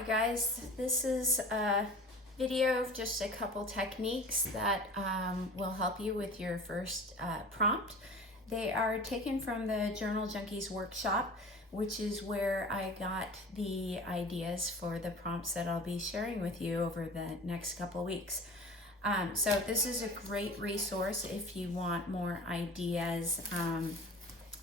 Hi guys, this is a video of just a couple techniques that will help you with your first prompt. They are taken from the Journal Junkies workshop, which is where I got the ideas for the prompts that I'll be sharing with you over the next couple weeks. So this is a great resource if you want more ideas.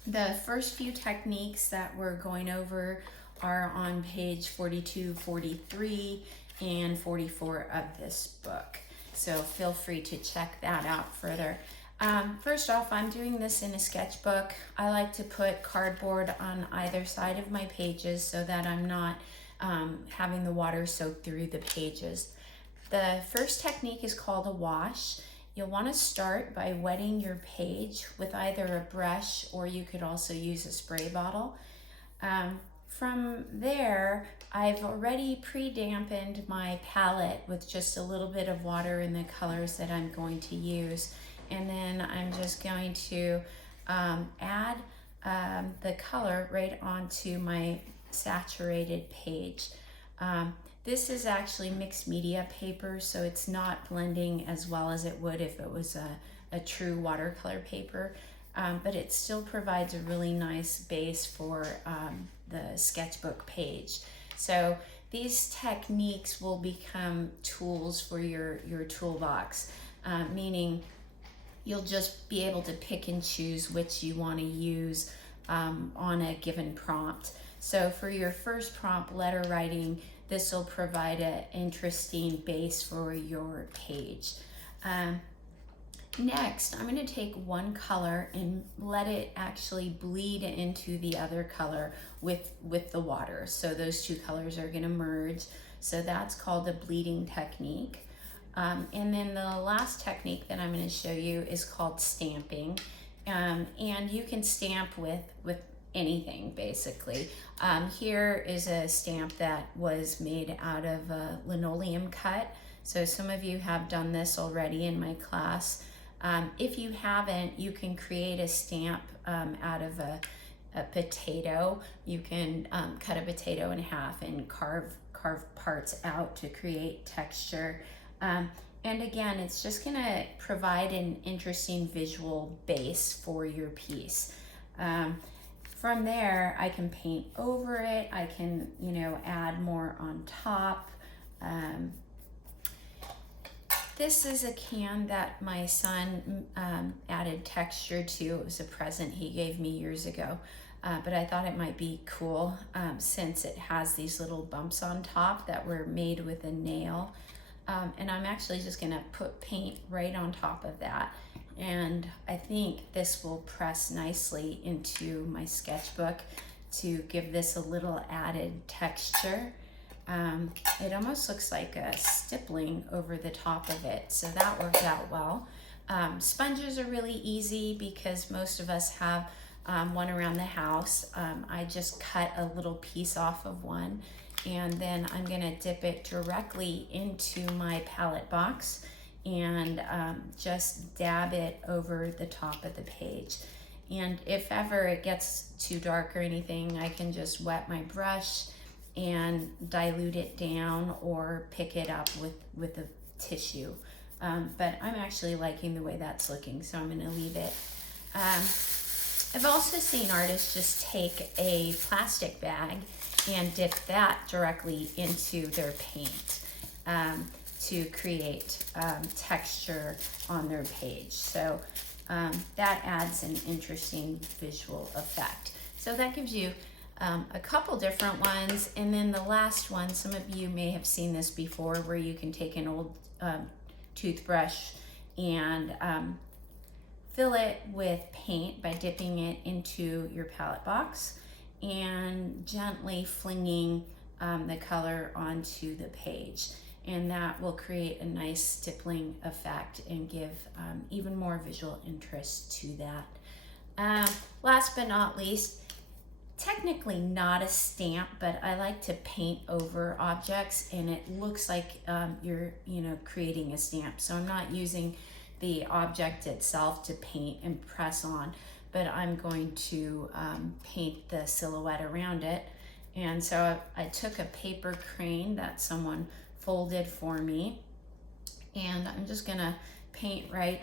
The first few techniques that we're going over are on page 42, 43, and 44 of this book. So feel free to check that out further. First off, I'm doing this in a sketchbook. I like to put cardboard on either side of my pages so that I'm not having the water soak through the pages. The first technique is called a wash. You'll want to start by wetting your page with either a brush or you could also use a spray bottle. From there, I've already pre-dampened my palette with just a little bit of water in the colors that I'm going to use. And then I'm just going to add the color right onto my saturated page. This is actually mixed media paper, so it's not blending as well as it would if it was a true watercolor paper, but it still provides a really nice base for the sketchbook page. So these techniques will become tools for your toolbox, meaning you'll just be able to pick and choose which you want to use on a given prompt. So for your first prompt, letter writing, this will provide an interesting base for your page. Next, I'm going to take one color and let it actually bleed into the other color with the water. So those two colors are going to merge. So that's called the bleeding technique. And then the last technique that I'm going to show you is called stamping. And you can stamp with anything basically. Here is a stamp that was made out of a linoleum cut. So some of you have done this already in my class. If you haven't, you can create a stamp out of a potato. You can cut a potato in half and carve parts out to create texture. And again, it's just gonna provide an interesting visual base for your piece. From there, I can paint over it. I can, add more on top. This is a can that my son added texture to. It was a present he gave me years ago, but I thought it might be cool since it has these little bumps on top that were made with a nail. And I'm actually just gonna put paint right on top of that. And I think this will press nicely into my sketchbook to give this a little added texture. It almost looks like a stippling over the top of it, so that worked out well. Sponges are really easy because most of us have one around the house. I just cut a little piece off of one, and then I'm gonna dip it directly into my palette box and just dab it over the top of the page. And if ever it gets too dark or anything, I can just wet my brush and dilute it down or pick it up with a tissue. But I'm actually liking the way that's looking, so I'm gonna leave it. I've also seen artists just take a plastic bag and dip that directly into their paint to create texture on their page. So that adds an interesting visual effect. So that gives you a couple different ones. And then the last one, some of you may have seen this before, where you can take an old toothbrush and fill it with paint by dipping it into your palette box and gently flinging the color onto the page. And that will create a nice stippling effect and give even more visual interest to that. Last but not least, technically not a stamp, but I like to paint over objects and it looks like you're creating a stamp. So I'm not using the object itself to paint and press on, but I'm going to paint the silhouette around it. And so I took a paper crane that someone folded for me, and I'm just gonna paint right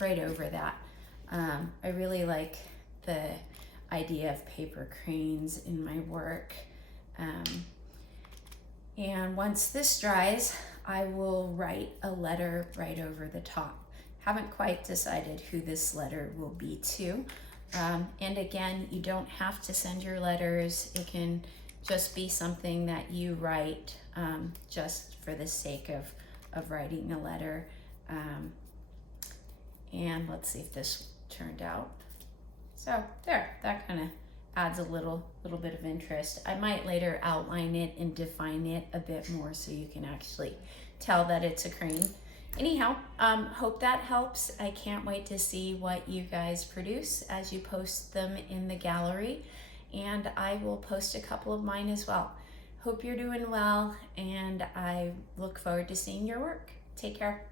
over that. I really like the idea of paper cranes in my work. And once this dries, I will write a letter right over the top. Haven't quite decided who this letter will be to. And again, you don't have to send your letters. It can just be something that you write just for the sake of writing a letter. And let's see if this turned out. So there, that kind of adds a little bit of interest. I might later outline it and define it a bit more so you can actually tell that it's a crane. Anyhow, hope that helps. I can't wait to see what you guys produce as you post them in the gallery, and I will post a couple of mine as well. Hope you're doing well, and I look forward to seeing your work. Take care.